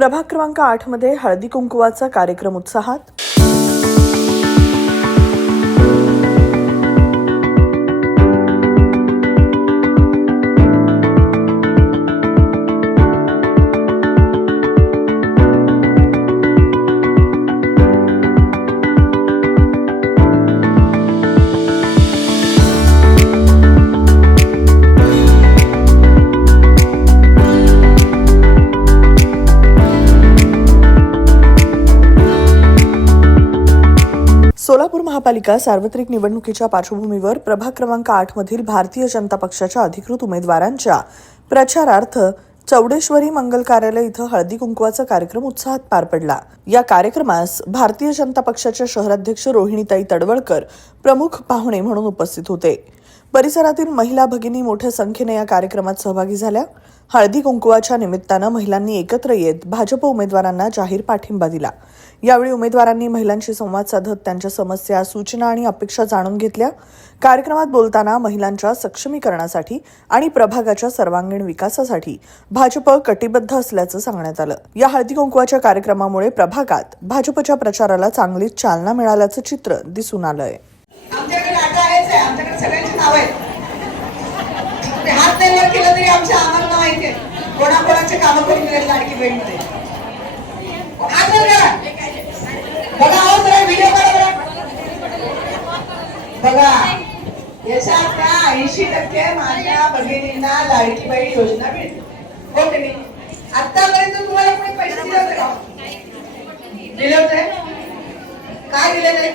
प्रभाग क्रमांक 8 मध्ये हळदी कुंकवाचा कार्यक्रम उत्साहात। सोलापूर महापालिका सार्वत्रिक निवडणुकीच्या पार्श्वभूमीवर प्रभाग क्रमांक 8 मधील भारतीय जनता पक्षाच्या अधिकृत उमेदवारांच्या प्रचारार्थ चौडेश्वरी मंगल कार्यालय इथं हळदी कुंकवाचा कार्यक्रम उत्साहात पार पडला। या कार्यक्रमास भारतीय जनता पक्षाच्या शहराध्यक्ष रोहिणीताई तडवळकर प्रमुख पाहुणे म्हणून उपस्थित होते। परिसरातील महिला भगिनी मोठ्या संख्येने या कार्यक्रमात सहभागी झाल्या। हळदी कुंकवाच्या निमित्तानं महिलांनी एकत्र येत भाजप उमेदवारांना जाहीर पाठिंबा दिला। यावेळी उमेदवारांनी महिलांशी संवाद साधत त्यांच्या समस्या, सूचना आणि अपेक्षा जाणून घेतल्या। कार्यक्रमात बोलताना महिलांच्या सक्षमीकरणासाठी आणि प्रभागाच्या सर्वांगीण विकासासाठी भाजप कटिबद्ध असल्याचं सांगण्यात आलं। या हळदी कुंकवाच्या कार्यक्रमामुळे प्रभागात भाजपच्या प्रचाराला चांगलीच चालना मिळाल्याचं चित्र दिसून आलंय। आमच्याकडे डाटा आहेच आहे, आमच्याकडे सगळ्यांची नाव आहेत। हात नाही वर केलं तरी आमच्या आम्हाला माहिती आहे कोणाकोणाचे कामं करून दिले लाडकी बहीणमध्ये। हात वर करा बघा, हो जरा व्हिडिओ करा बघा। याच्यात 80% माझ्या भगिनींना लाडकी बहीण योजना मिळते, हो की नाही? आतापर्यंत तुम्हाला कोणी पैसे दिले होते का? दिले होते? काय दिले नाही?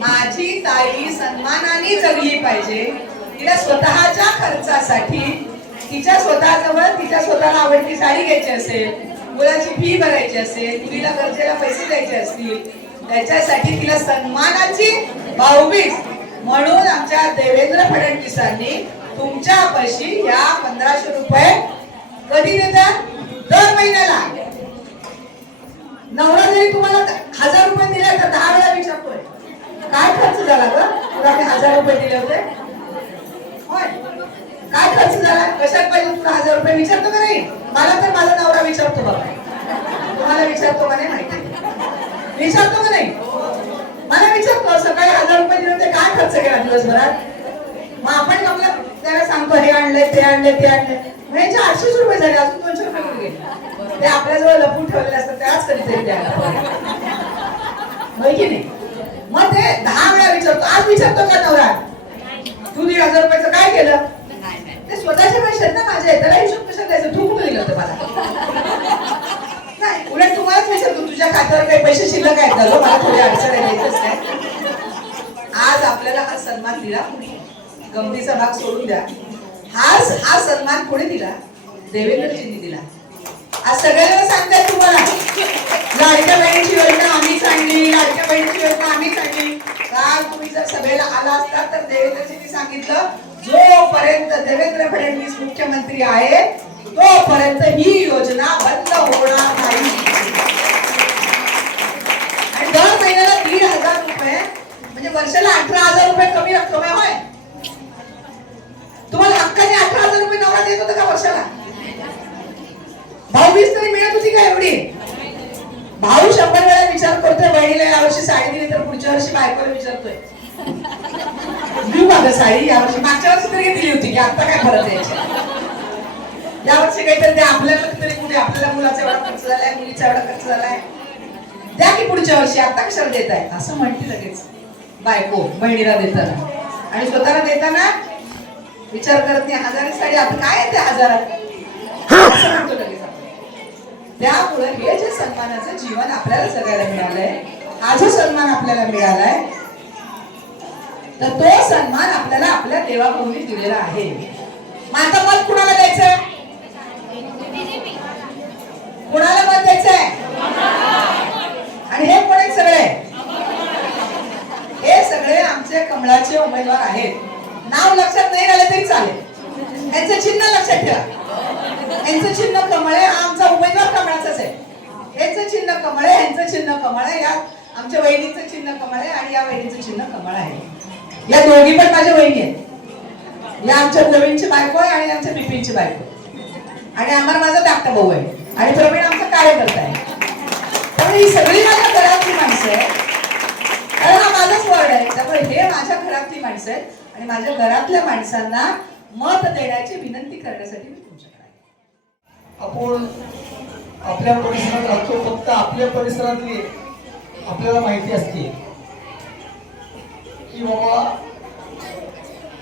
माझी ताई सन्मानाने जगली पाहिजे। तिला स्वतःच्या खर्चासाठी तिच्या स्वतःजवळ तिच्या स्वतःला आवडती साडी घ्यायची असेल, मुलाची फी भरायची असेल, मुलीला गरजेला पैसे द्यायचे असतील, त्याच्यासाठी तिला सन्मानाची भाऊबीज म्हणून आमच्या देवेंद्र फडणवीसांनी तुमच्यापाशी या 1500 रुपये कधी देतात? दर महिन्याला। नवरा जरी तुम्हाला 1000 रुपये दिले तर 10 वेळा विचारतोय काय खर्च झाला ग? तुला मी 1000 रुपये दिले होते, होय काय खर्च झाला, कशात पाहिजे तुला 1000 रुपये? विचारतो का नाही? मला तर माझा नवरा विचारतो बघा। तुम्हाला विचारतो का नाही माहिती? विचारतो का नाही? मला विचारतो सकाळी 1000 रुपये दिले होते, काय खर्च केला दिवसभरात? मग आपण आपल्या त्याला सांगतो हे आणलंय ते आणलंय ते आणलंय, म्हणजे 800 रुपये झाले, अजून 200 रुपये कुठे गेले? ते आपल्याजवळ लपून ठेवलेले असतात, त्याच कधीतरी द्यायला होय की नाही? मग ते 10 वेळा विचारतो। आज विचारतो का नवरा तू 1000 रुपयाचं काय केलं? ते स्वतःचे पैसे आहेत ना माझे, त्याला हिशोब कशाला द्यायचा? तू कुठे दिलं होतं मला? नाही, उलट तुम्हालाच विचारतो तुझ्या खात्यावर काही पैसे शिल्लक आहेत का? मला थोडी अडचण द्यायचंच काय? आज आपल्याला हा सन्मान दिला, गमतीचा भाग सोडून द्या। हा सन्मान कोणी दिला? देवेंद्रजींनी दिला। आज सगळ्यांना सांगताय तुम्हाला लाडक्या बहिणीची योजना आम्हीच आणली, लाडक्या बहिणीची योजना आम्हीच आणली। काल तुम्ही जर सभेला आला असता तर देवेंद्रजींनी सांगितलं जोपर्यंत देवेंद्र फडणवीस मुख्यमंत्री आहे तोपर्यंत ही योजना बंद होणार नाही। आणि दर महिन्याला 1500 रुपये म्हणजे वर्षाला 18,000 रुपये कमी रक्कम आहे, होय? तुम्हाला हक्काने 18,000 रुपये नवरा देत होता का वर्षाला? भाऊबीज तरी मिळत होती का एवढी? भाऊ 100 वेळा विचार करतोय बहिणीला यावर्षी साडी दिली तर पुढच्या वर्षी बायकोला विचारतोय देऊ का ग साडी? यावर्षी मागच्या वर्षी तरी दिली होती की आता काय फरक आहे? यावर्षी काहीतरी द्या आपल्याला तरी, कुठे आपल्याला मुलाचा एवढा खर्च झालाय, मुलीचा एवढा खर्च झालाय, द्या की पुढच्या वर्षी, आता कशाला देताय असं म्हणते लगेच बायको बहिणीला देताना। आणि स्वतःला देताना विचार करत नाही 1000 साडी आपण काय येते 1000 असं म्हणतो लगेच। त्यामुळे हे जे सन्मानाचं जीवन आपल्याला सगळ्याला मिळालंय, हा जो सन्मान आपल्याला मिळालाय तर तो सन्मान आपल्याला आपल्या देवाभाऊंनी दिलेला आहे। मग आता मत कुणाला द्यायचंय? कुणाला मत द्यायचंय? आणि हे कोण आहेत सगळे? हे सगळे आमचे कमळाचे उमेदवार आहेत। नाव लक्षात नाही राहिले तरी चालेल, यांचं चिन्ह लक्षात ठेवा। यांचं चिन्ह कमळ आहे, आमचा उमेदवार कमळाचाच आहे। यांचं चिन्ह कमळ आहे, यांचं चिन्ह कमळ आहे, या आमच्या वहिनीचं चिन्ह कमळ आहे आणि या वहिनीचं चिन्ह कमळ आहे। या दोघी पण माझ्या वहिनी आहेत। या आमच्या नवीनची बायको आहे आणि आमच्या बिपिनची बायको, आणि आम्हाला माझा धाकटा भाऊ आहे। आणि प्रवीण आमचा कार्यकर्ता आहे. त्यामुळे ही सगळी माझ्या घरातली माणसं आहेत. कारण हा माझाच वॉर्ड आहे, त्यामुळे हे माझ्या घरातली माणसं आहेत आणि माझ्या घरातल्या माणसांना मत देण्याची विनंती करण्यासाठी मी तुमच्याकडे आहे. आपण आपल्या परिसरात राहतो, फक्त आपल्या परिसरातली आपल्याला माहिती असते की बाबा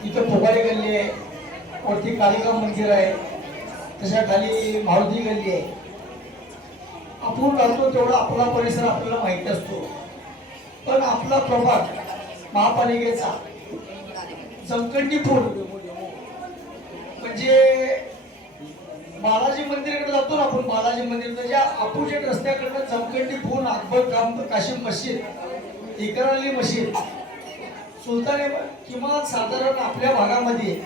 इथं फोगारी गल्ली आहे, वरती कालिका मंदिर आहे, तशा खाली मारुती गल्ली आहे. आपण राहतो तेवढा आपला परिसर आपल्याला माहिती असतो. पण आपला प्रभाग महापालिकेचा जमखंडीपूर म्हणजे बालाजी मंदिराकडे जातो ना आपण, बालाजी मंदिर त्याच्या अपोजिट रस्त्याकडनं जमखंडीपूर, अकबर काशिम मशीद, इकरार अली मशीद, सुलताने, किमान साधारण आपल्या भागामध्ये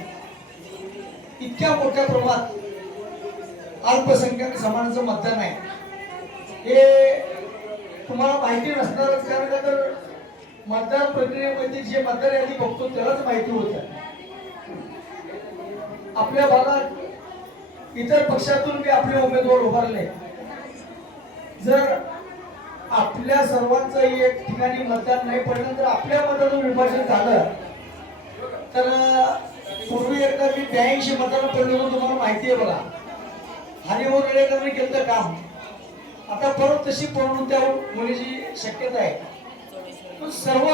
इतक्या मोठ्या प्रमाणात अल्पसंख्याक समाजाचं मतदान आहे. हे तुम्हाला माहिती नसणारच, कारण का तर मतदार प्रक्रियेमध्ये जे मतदार यादी बघतो त्यालाच माहिती होतं. आपल्या भागात इतर पक्षातून बी आपले उमेदवार उभारले. जर आपल्या सर्वांचं एक ठिकाणी मतदान नाही पडलं तर आपल्या मतातून विभाजन झालं तर पूर्वी एकदा मी 82 मतांना पडलो होतो, तुम्हाला माहिती आहे बघा. हरिभाऊ केळेकरने केलं काम. आता परत तशी पडून त्या मुलीची शक्यता आहे. तो सर्व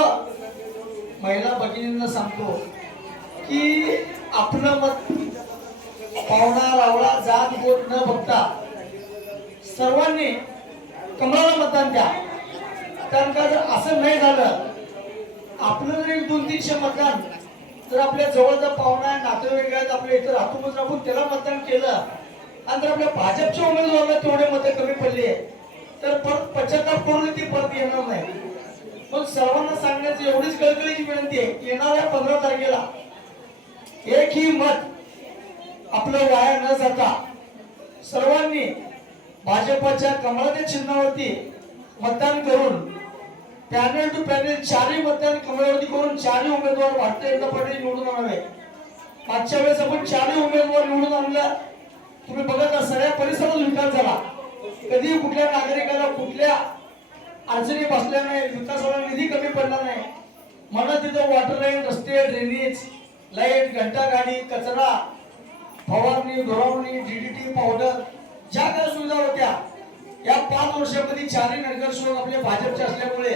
महिला भगिनींना सांगतो की आपलं मत पावणा रावळा जात गोत न बघता सर्वांनी कमळाला मतदान द्या. कारण का जर असं नाही झालं, आपलं जर 200-300 मतदान जर आपल्या जवळचा पाहुणा नातेवाईक आहेत आपल्या इथं राहतो आपण त्याला मतदान केलं आणि जर आपल्या भाजपच्या उमेदवाराला तेवढे मतं कमी पडले तर परत पश्चाताप करून ती परत येणार नाही. पण सर्वांना सांगण्याची एवढीच कळकळीची विनंती आहे, येणाऱ्या 15 तारखेला एकही मत आपलं वाया न जाता सर्वांनी भाजपच्या कमळाच्या चिन्हावरती मतदान करून पॅनल टू पॅनल 4ही मतदान कमळावरती करून 4ही उमेदवार भारतीय जनता पार्टी निवडून आणावे. मागच्या वेळेस आपण 4ही उमेदवार निवडून आणला, तुम्ही बघत सगळ्या परिसरात विकास झाला. कधी कुठल्या नागरिकाला कुठल्या अडचणी बसल्या नाही, विकासाला निधी कमी पडला नाही. म्हणून तिथं वॉटर लाईन, रस्ते, ड्रेनेज, लाईट, घंटागाडी, कचरा, फवारणी, धोरवणी, DDT, पावडर, ज्या काही सुविधा होत्या या 5 वर्षामध्ये 4ही नगरसेवक आपल्या भाजपचे असल्यामुळे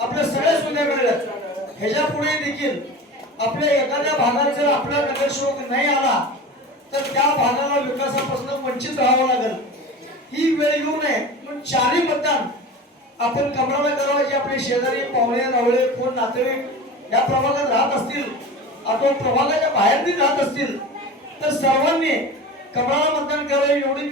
आपल्या सगळ्या सुविधा मिळाल्या. ह्याच्या पुढे देखील आपल्या एखाद्या भागात जर आपला नगरसेवक नाही आला तर त्या भागाला विकासापासून वंचित राहावं लागेल. ही वेळ येऊ नये म्हणून 4ही मतदान आपण कमळाला करावं. जे आपले शेजारी पाहुणे रावळे कोण नातेवाईक या प्रभागात राहत असतील अथवा प्रभागाच्या बाहेर राहत असतील तर सर्वांनी कमळाला मतदान करावे एवढी